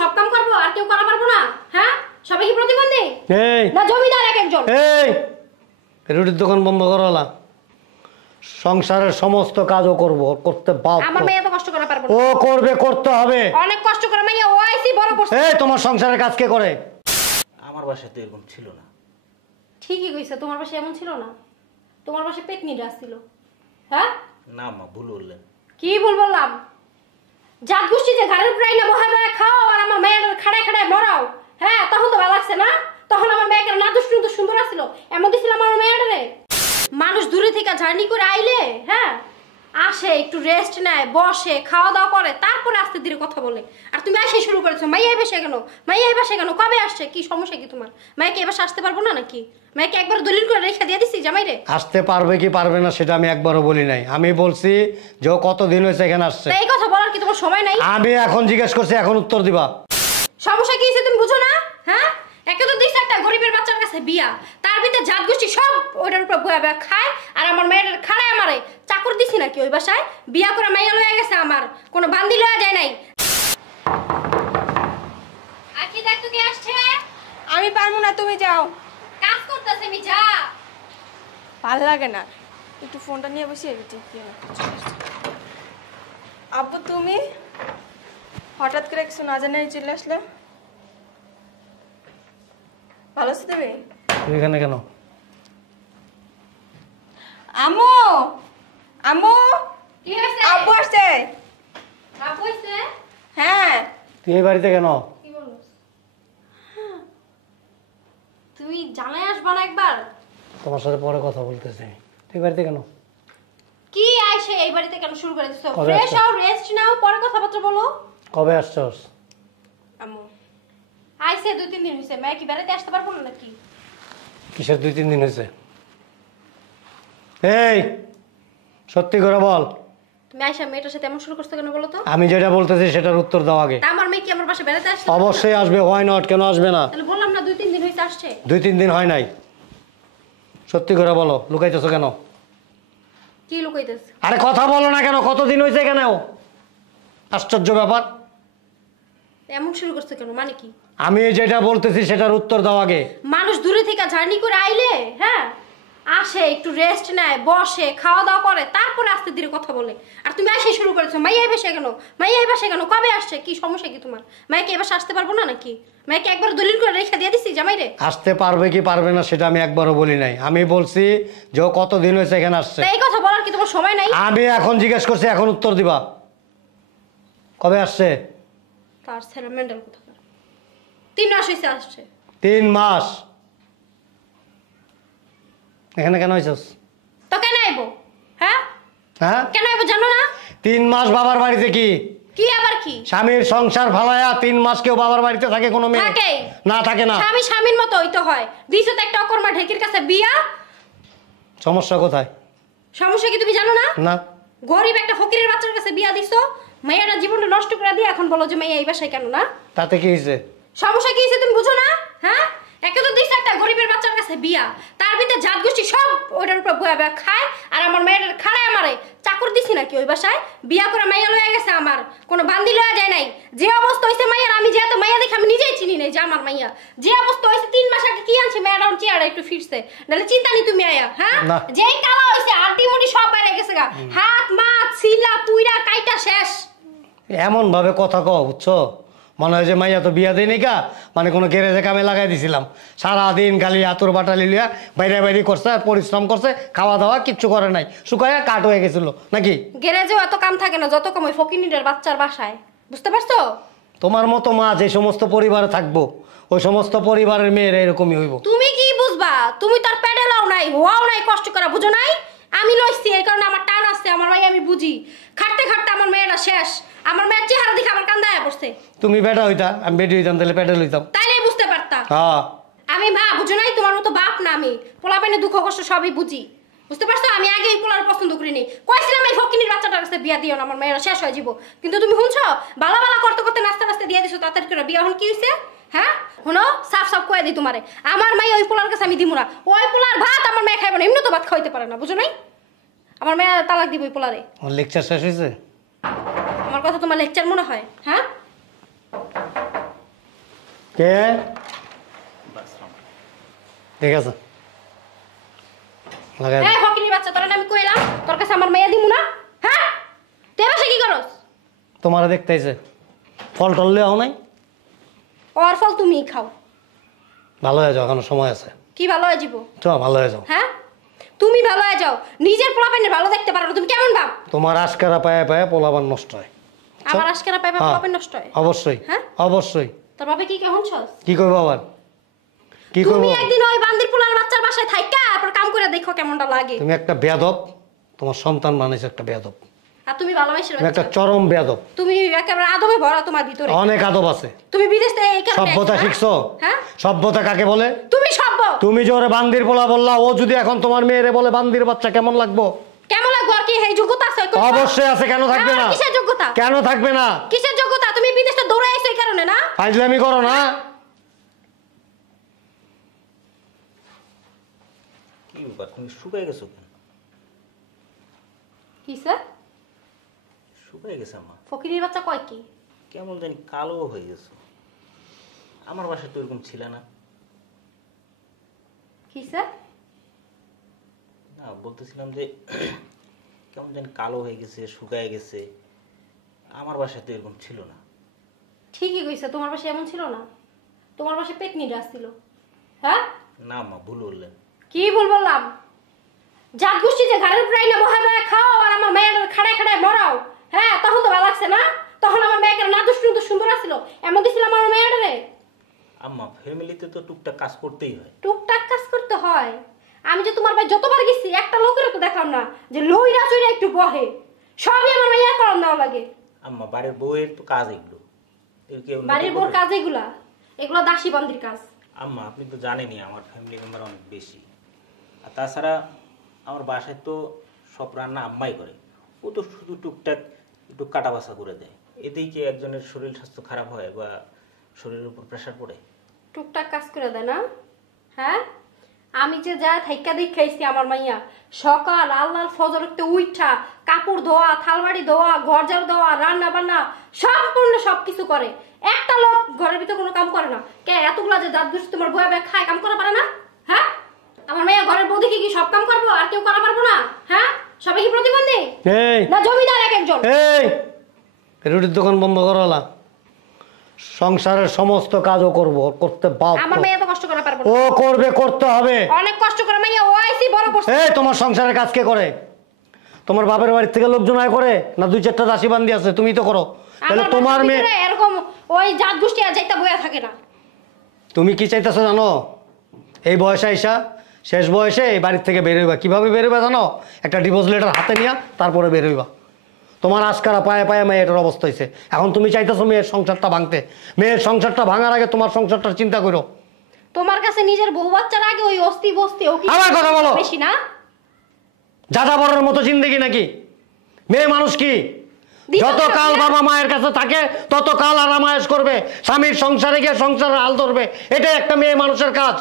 সব কাম করবো আর কেউ করা পারবো না? হ্যাঁ, সবাই কি প্রতিবন্ধী? না জমিদার এক একজন? রুটির দোকান বন্ধ করালা, সংসারের সমস্ত কাজও করব, করতে বাপ। আমার মেয়ে তো কষ্ট করা পারবো না। ও করবে, করতে হবে। অনেক কষ্ট করে মাইয়া ও আইছি বড় করছে। তোমার সংসারের কাজ কে করে? আমার বাসায় তো এরকম ছিল না। ঠিকই কইছে, তোমার বাসায় এমন ছিল না। তোমার বাসায় পেতনিটা আসছিল। হ্যাঁ না মা, ভুল বললেন। কি ভুল বললাম? জাত গোষ্ঠী যে ঘরের উপরে আইনা বহায় বহায় খাও আর আমার মেয়ের খাড়ায় খাড়ায় মরাও। হ্যাঁ, তখন তো ভালো লাগছে না? তখন আমার মেয়েকে না দুষ্টু সুন্দর আসছিল, এমন দিছিল আমার মেয়েটারে। মানুষ দূরে থেকে জার্নি করে আইলে হ্যাঁ আসে, একটু রেস্ট নেয়, বসে, খাওয়া দাওয়া করে, তারপরে আস্তে ধীরে কথা বলে। আর তুমি আসে শুরু করেছো, মাইয়া এই বাসে কেন, মাইয়া এই বাসে কেন, কবে আসছে, কি সমস্যা কি তোমার? মাইকে এবার আসতে পারবো না নাকি? মাইকে একবার দলিল করে রেখে দিয়ে দিছি জামাই রে। আসতে পারবে কি পারবে না সেটা আমি একবারও বলি নাই। আমি বলছি যে কতদিন হয়েছে এখানে আসছে। এই কথা বলার কি তোমার সময় নাই? আমি এখন জিজ্ঞেস করছি, এখন উত্তর দিবা। সমস্যা কি হয়েছে তুমি বুঝো না? হ্যাঁ, একে তো দিছে একটা গরিবের বাচ্চার কাছে বিয়া, তার ভিতরে জাত গোষ্ঠী সব ওইটার উপর বয়া বয়া খায়, আর আমার মেয়ের খাড়ায় আমারে চাকর দিছি নাকি ওই বাসায়? বিয়া করে মাইয়া লয়ে গেছে, আমার কোনো বান্দি লয়ে যায় নাই। আকি দেখ তো কে আসছে। আমি পারবো না, তুমি যাও। কাজ করতেছে, আমি যা। ভাল লাগে না, একটু ফোনটা নিয়ে বসে আব্বু তুমি হঠাৎ করে কিছু না জানাই চলে আসলে? ভালো আছো তুমি? এখানে কেন? আম্মু, আম্মু, কি হইছে? আব্বু আসছে। আব্বু হইছে? হ্যাঁ। তুই এই বাড়িতে কেন? কি বলছ? তুমি জানাই আসবা না একবার? তোমার সাথে পরে কথা বলতেছি। তুই বাড়িতে কেন? কি আইছে এই বাড়িতে কেন শুরু করে দিছো? কবে ফ্রেশ আসছো? হও, রেস্ট নাও, পরে কথাবার্তা বলো। কবে আসছস? আম্মু আইছে 2-3 দিন হইছে। মেয়ে কি বেড়াতে আসতে পারবো না নাকি? কিসের 2-3 দিন হয়েছে? এই সত্যি করে বল। তুমি আইসা মেয়েটার সাথে এমন শুরু করছো কেন বলো তো? আমি যেটা বলতেছি সেটার উত্তর দাও আগে। তা আমার মেয়ে কি আমার বাসায় বেড়াতে আসছে? অবশ্যই আসবে, হোয়াই নট, কেন আসবে না? তাহলে বললাম না 2-3 দিন হইছে আসছে। 2-3 দিন হয় নাই। সত্যি করে বলো, লুকাইতেছো কেন? কি লুকাইতেছ? আরে কথা বলো না কেন? কতদিন হয়েছে কেন? আশ্চর্য ব্যাপার। এমন শুরু করছো কেন, মানে কি? আমি যেটা বলতেছি সেটার উত্তর দাও আগে। মানুষ দূরে থেকে জার্নি করে আইলে হ্যাঁ আসে, একটু রেস্ট নেয়, বসে, খাওয়া দাওয়া করে, তারপরে আস্তে ধীরে কথা বলে। আর তুমি আসে শুরু করেছো, মাইয়া এই বাসে কেন, মাইয়া এই বাসে কেন, কবে আসছে, কি সমস্যা কি তোমার? মাইকে এবার আসতে পারবো না নাকি? মাইকে একবার দলিল করে রেখে দিয়ে দিছি জামাই রে। আসতে পারবে কি পারবে না সেটা আমি একবারও বলি নাই। আমি বলছি যে কতদিন হয়েছে এখানে আসছে। এই কথা বলার কি তোমার সময় নাই? আমি এখন জিজ্ঞেস করছি, এখন উত্তর দিবা। কবে আসছে? তার ছেলে মেন্টাল কথা। 3 মাস হইছে আসছে। 3 মাস? এখানে কেন আইছস? তো কেন আইবো? হ্যাঁ হ্যাঁ, কেন আইবো জানো না? 3 মাস বাবার বাড়িতে কি? কি আবার কি? স্বামীর সংসার ভালায়া 3 মাস কেউ বাবার বাড়িতে থাকে কোনো মেয়ে? থাকে না, থাকে না। স্বামী স্বামীর মতো হইতে হয়। দিছো তো একটা অকর্মা ঢেকির কাছে বিয়া। সমস্যা কোথায়? সমস্যা কি তুমি জানো না? না। গরিব একটা ফকিরের বাচ্চার কাছে বিয়া দিছো, মাইয়াটা জীবনটা নষ্ট করে দিয়ে এখন বলো যে মাইয়া এই বাসায় কেন না? তাতে কি হয়েছে? সমস্যা কি হয়েছে তুমি বুঝো না? হ্যাঁ, একে তো দিছে একটা গরিবের বাচ্চার কাছে বিয়া, তার ভিতরে জাত গোষ্ঠী সব ওইটার উপর বয়া বয়া খায়, আর আমার মেয়ের খাড়ায় আমারে চাকর দিছি নাকি ওই বাসায়? বিয়া করে মাইয়া লয়ে গেছে, আমার কোনো বান্দি লয়ে যায় নাই। যে অবস্থা হয়েছে মাইয়ার, আমি যেহেতু মাইয়া দেখে আমি নিজেই চিনি নাই যে আমার মাইয়া। যে অবস্থা হয়েছে 3 মাস আগে কি আনছে মেয়েরা, চেয়ারটা একটু ফিরছে, নাহলে চিন্তা নি তুমি আয়া। হ্যাঁ, যেই কালা হয়েছে আটি মুটি সব বাইরে গেছে গা, হাত মাছ ছিলা পুইরা কাইটা শেষ। এমন ভাবে কথা কও, বুঝছো? মনে হয় যে মাইয়া তো বিয়া দেয়নি কা, মানে কোনো গ্যারেজে কামে লাগাই দিছিলাম। সারাদিন খালি আতুর বাটালি লিয়া বাইরে বাইরে করছে, পরিশ্রম করছে, খাওয়া দাওয়া কিচ্ছু করে নাই, শুকাইয়া কাঠ হয়ে গেছিল নাকি? গ্যারেজেও এত কাম থাকে না যত কম ওই ফকিনিটার বাচ্চার বাসায়, বুঝতে পারছো? তোমার মতো মা যে সমস্ত পরিবারে থাকবো, ওই সমস্ত পরিবারের মেয়েরা এরকমই হইব। তুমি কি বুঝবা? তুমি তার প্যাডেলাও নাই, হওয়াও নাই, কষ্ট করা বুঝো নাই? আমি লইছি এই কারণে আমার টান আছে, আমার ভাই আমি বুঝি। খাটতে খাটতে আমার মেয়েটা শেষ, আমার মেয়ের চেহারা দেখে আমার কান্দায় পড়ছে। তুমি বেটা হইতা, আমি বেটি হইতাম, তাহলে প্যাডেল হইতাম। তাইলে বুঝতে পারতা। হ্যাঁ, আমি মা বুঝো নাই, তোমার মতো বাপ না আমি। পোলাপাইনে দুঃখ কষ্ট সবই বুঝি, বুঝতে পারছো? আমি আগে এই পোলার পছন্দ করিনি, কইছিলাম এই ফকিনির বাচ্চাটার কাছে বিয়া দিও না, আমার মেয়েরা শেষ হয়ে যাব। কিন্তু তুমি শুনছো, বালা বালা করতে করতে নাস্তা নাস্তা দিয়ে দিছো, তাড়াতাড়ি করে বিয়া হন কি হইছে? হ্যাঁ শুনো, সাফ সাফ কয়ে দিই তোমারে, আমার মাই ওই পোলার কাছে আমি দিমু না। ওই পোলার ভাত আমার মেয়ে খাইব না, এমনি তো ভাত খাইতে পারে না, বুঝো নাই? আমার মেয়ে তালাক দিব ওই পোলারে। আমার লেকচার শেষ হয়েছে? আমার কথা তোমার লেকচার মনে হয়? হ্যাঁ, কে? বাসরাম। ঠিক আছে, লাগাই এই ফকিনি বাচ্চা, তোরা না আমি কইলাম তোর কাছে আমার মেয়ে দিমু না? হ্যাঁ, তুই এসে কি করস? তোমার দেখতেছে ফল টল লেও নাই। ওর ফল তুমিই খাও। ভালো হয়ে যাও, এখনো সময় আছে। কি ভালো হয়ে যাবো? চল ভালো হয়ে যাও। হ্যাঁ, তুমি ভালো হয়ে যাও, নিজের পোলাপাইনের ভালো দেখতে পারো না। তুমি কেমন ভাব? তোমার আজকারা পায়ে পায়ে পোলাবান নষ্ট হয়। আমার আজকেরা পাইবা হ্যাঁ, পোলাপাইন নষ্ট হয়? অবশ্যই। হ্যাঁ? অবশ্যই। তোর বাবা কি কেমন ছস? কি করবো আবার? কি করবো? তুমি একদিন ওই বান্দির পোলার বাচ্চার বাসায় থাইকা তারপর কাম করে দেখো কেমনটা লাগে। তুমি একটা বেয়াদব, তোমার সন্তান বানাইছে একটা বেয়াদব। আর তুমি ভালোবাসি তুমি একটা চরম বেয়াদব। তুমি একেবারে আদবে ভরা তোমার ভিতরে। অনেক আদব আছে। তুমি বিদেশ থেকে এই কারণে সভ্যতা আসছো, শিখছো? হ্যাঁ? সভ্যতা কাকে বলে? তুমি সভ্য। তুমি যে ওরে বান্দির পোলা বললা, ও যদি এখন তোমার মেয়েরে বলে বান্দির বাচ্চা, কেমন লাগবো? কেমন লাগবে? আর কি এই যোগ্যতা আছে? কই? অবশ্যই আছে, কেন থাকবে না? হ্যাঁ, কিসের যোগ্যতা? কেন থাকবে না? কিসের যোগ্যতা? তুমি বিদেশে দৌড়ে আইছো এই কারণে না? ফাজলামি করো না। কি ব্যাপার, তুমি শুকাই গেছো কেন? কিসে? শুকাই গেছে আম্মা। ফকিরের বাচ্চা কয় কি? কেমন জানি কালো হয়ে গেছো। আমার বাসায় তো এরকম ছিল না। কিসে? না, বলতেছিলাম যে কেমন জানি কালো হয়ে গেছে, শুকায় গেছে। আমার বাসায় তো এরকম ছিল না। ঠিকই কইছে, তোমার বাসায় এমন ছিল না। তোমার বাসায় পেটনিটা আসছিল। হ্যাঁ? না আম্মা, ভুল বললেন। কি ভুল বললাম? জাত গোষ্ঠী যে ঘরের উপরে না বহায় বহায় খাও আর আমার মেয়ের খাড়ায় খাড়ায় মরাও। হ্যাঁ, তখন তো ভালো লাগছে না? তখন আমার মেয়েকে না দুষ্টু সুন্দর আসছিল, এমন দিছিলাম আমার মেয়েটারে। আম্মা, ফ্যামিলিতে তো টুকটাক কাজ করতেই হয়। টুকটাক কাজ করতে হয়। আমি যে তোমার ভাই যতবার গেছি একটা লোকেরও তো দেখলাম না যে লইরা চইরা একটু বহে। সবই আমার মেয়ের করার দেওয়া লাগে। আম্মা, বাড়ির বউয়ের তো কাজ এগুলো। এর কেউ না বাড়ির তো বোর করে। কাজ এগুলা, এগুলো দাসী বান্দির কাজ। আম্মা, আপনি তো জানেনই আমার ফ্যামিলি মেম্বার অনেক বেশি। আর তাছাড়া আমার বাসায় তো সব রান্না আম্মাই করে। ও তো শুধু টুকটাক একটু কাটা বাছা করে দেয়। এতেই কি একজনের শরীর স্বাস্থ্য খারাপ হয় বা শরীরের উপর প্রেশার পড়ে? টুকটাক কাজ করে দেয় না? হ্যাঁ, আমি যে যা থাইকা দেখাইছি আমার মাইয়া সকাল আল্লাহ ফজর একটু উইঠা কাপড় ধোয়া, থালবাড়ি ধোয়া, ঘর ঝাড়ু দেওয়া, রান্না বান্না সম্পূর্ণ সবকিছু করে। একটা লোক ঘরের ভিতরে কোনো কাম করে না। কে এতগুলা যে দাঁত দুষ তোমার বয়ে বয়ে খায়, কাম করা পারে না? হ্যাঁ, আমার মেয়ে ঘরের বউ দেখি কি সব কাম করবো আর কেউ করা পারবো না? হ্যাঁ, সবাই কি প্রতিবন্ধী এই না জমিদার এক একজন? এই রুটির দোকান বন্ধ করলা। সংসারের সমস্ত কাজও করবো, করতে বাধ্য। আমার মেয়ে তো কষ্ট করে পারবো না। ও করবে, করতে হবে। অনেক কষ্ট করে মাইয়া ও আইসি বড় করছে। এই তোমার সংসারের কাজ কে করে? তোমার বাপের বাড়ির থেকে লোকজন আয় করে না দুই চারটা দাসী বান্দি আছে? তুমি তো করো। তাহলে আমার তোমার বাসার মেয়ে, ভিতরে এরকম ওই জাত গোষ্ঠী আর যাইতা বইয়া থাকে না। তুমি কি চাইতেছো জানো? এই বয়সে আইসা শেষ বয়সে এই বাড়ির থেকে বেরোইবা। কিভাবে বেরোবা জানো? একটা ডিভোর্স লেটার হাতে নিয়া তারপরে বেরোইবা। তোমার আজকারা পায়ে পায়ে মেয়েটার অবস্থা হয়েছে। এখন তুমি চাইতেছো মেয়ের সংসারটা ভাঙতে। মেয়ের সংসারটা ভাঙার আগে তোমার সংসারটার চিন্তা করো। তোমার কাছে নিজের বউ বাচ্চার আগে ওই অস্তি বস্তি ও কি আমার কথা বলো। বেশি না? যাযাবরের মতো জিন্দেগি নাকি? মেয়ে মানুষ কি যতকাল বাবা মায়ের কাছে থাকে ততকাল আরামায়েশ করবে, স্বামীর সংসারে গিয়ে সংসারের হাল ধরবে। এটাই একটা মেয়ে মানুষের কাজ।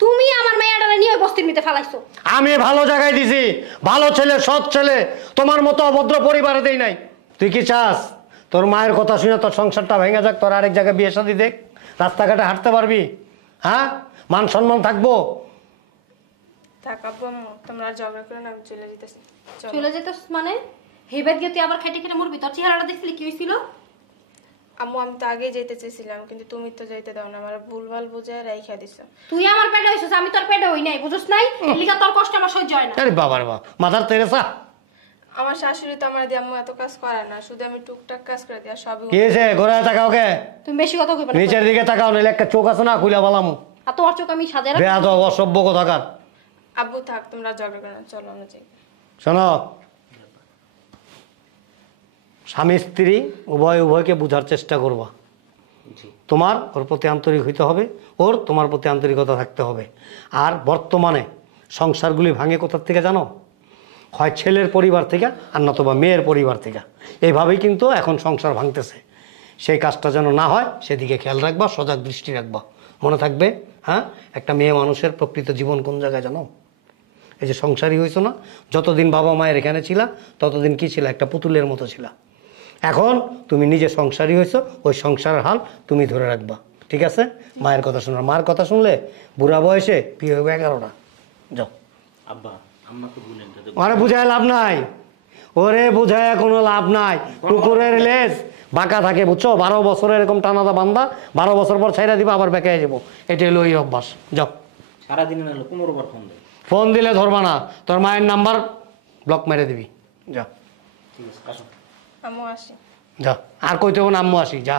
তুমি আমার মেয়েটারে নিয়ে ওই বস্তির নিতে ফেলাইছো। আমি ভালো জায়গায় দিছি, ভালো ছেলে, সৎ ছেলে। তোমার মতো অভদ্র পরিবারে দেই নাই। তুই কি চাস তোর মায়ের কথা শুনে তোর সংসারটা ভেঙে যাক, তোর আরেক জায়গায় বিয়ে শাদী দেখ, রাস্তাঘাটে হাঁটতে পারবি? হ্যাঁ, মান সম্মান থাকবো? থাক আব্বু আম্মু, তোমরা আর ঝগড়া করো না, আমি চলে যেতেছি। চলো। চলে যেতেছ মানে? হেবেদ গিয়ে তুই আবার খাইতে খেতে মরবি? তোর চেহারাটা দেখছিলি কি হয়েছিল? আম্মু, আমি তো আগেই যেতে চেয়েছিলাম কিন্তু তুমি তো যাইতে দাও না, আমার ভুলভাল বুঝে রাইখা দিছো। তুই আমার পেটে হইছিস, আমি তোর পেটে হই নাই, বুঝছ নাই? লিগা তোর কষ্ট আমার সহ্য হয় না। আরে বাবার বাবা, মাথার তেরেসা। আমার শাশুড়ি তো আমার দিয়ে আম্মু এত কাজ করে না, শুধু আমি টুকটাক কাজ করে দিই আর সবই কি হয়েছে? ঘোরায় তাকাও কে? তুমি বেশি কথা কইবা না। নিচের দিকে তাকাও, নাহলে একটা চোখ আছে না খুলে বলাম। আর তোমার চোখ আমি সাজায় রাখি? বেয়াদব, অসভ্য কোথাকার। আব্বু থাক, তোমরা আর ঝগড়া করো না, চলো আমরা যাই। শোনো, স্বামী স্ত্রী উভয়কে বোঝার চেষ্টা করবা। জি। তোমার ওর প্রতি আন্তরিক হইতে হবে, ওর তোমার প্রতি আন্তরিকতা থাকতে হবে। আর বর্তমানে সংসারগুলি ভাঙে কোথার থেকে জানো? হয় ছেলের পরিবার থেকে আর নতুবা মেয়ের পরিবার থেকে। এইভাবেই কিন্তু এখন সংসার ভাঙতেছে। সেই কাজটা যেন না হয় সেদিকে খেয়াল রাখবা, সজাগ দৃষ্টি রাখবা। মনে থাকবে, হ্যাঁ, একটা মেয়ে মানুষের প্রকৃত জীবন কোন জায়গায় জানো? এই যে সংসারই হয়েছো না, যতদিন বাবা মায়ের এখানে ছিলা ততদিন কি ছিল? একটা পুতুলের মতো ছিলা। এখন তুমি নিজে সংসারী হয়েছো, ওই সংসারের হাল তুমি ধরে রাখবা। ঠিক আছে মায়ের কথা শুনো মার কথা শুনলে বুড়া বয়সে বিয়ে হবে 11টা যাও আব্বা আম্মাকে বলেন যাতে আরে বুঝায় লাভ নাই ওরে বুঝায় কোনো লাভ নাই কুকুরের লেজ বাঁকা থাকে বুঝছো 12 বছর এরকম টানাদা বান্ধা 12 বছর পর ছাইরা দিবা আবার বেঁকে যাবো এটা হলো ওই অভ্যাস যাও সারাদিনে না 15 বার ফোন দেয় ফোন দিলে ধরবা না তোর মায়ের নাম্বার ব্লক মেরে দিবি যা ঠিক আছে আসো আম্মু আসি। যা আর কইতে হবে না আম্মু আসি যা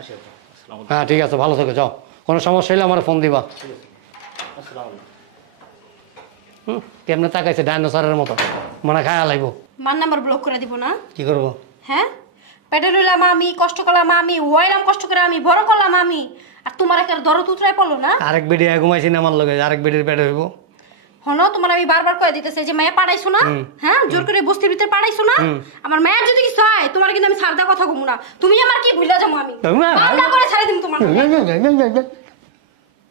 আসি আব্বা আসসালামু হ্যাঁ ঠিক আছে ভালো থেকো যাও কোনো সমস্যা হলে আমার ফোন দিবা আলাইকুম ঠিক আছে আসসালামু আলাইকুম কেমনে তাকাইছে ডাইনোসরের মতো মনে খায়া লাগবো মার নাম্বার ব্লক করে দিব না কি করবো হ্যাঁ পেটে রইলাম আমি কষ্ট করলাম আমি ওয়াইলাম কষ্ট করে আমি বড় করলাম আমি আর তোমার একটা দরদ উতরাই পড়লো না আরেক বেডি ঘুমাইছি না আমার লগে আরেক বেডির পেটে হইব হনো তোমার আমি বারবার কয়ে দিতেছি যে মায়া পাঠাইছো না হ্যাঁ জোর করে বস্তির ভিতরে পাঠাইছো না আমার মায়ের যদি কিছু হয় তোমার কিন্তু আমি সারদা কথা কমু না তুমি আমার কি ভুলে যাবো আমি বাংলা করে ছাড়ে দিম তোমার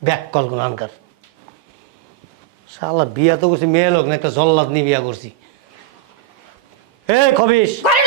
ব্যাক কল কোন আনকার শালা বিয়া তো করছি মেয়ে লোক না একটা জল্লাদ নিয়ে বিয়া করছি এ খবিস ঘরে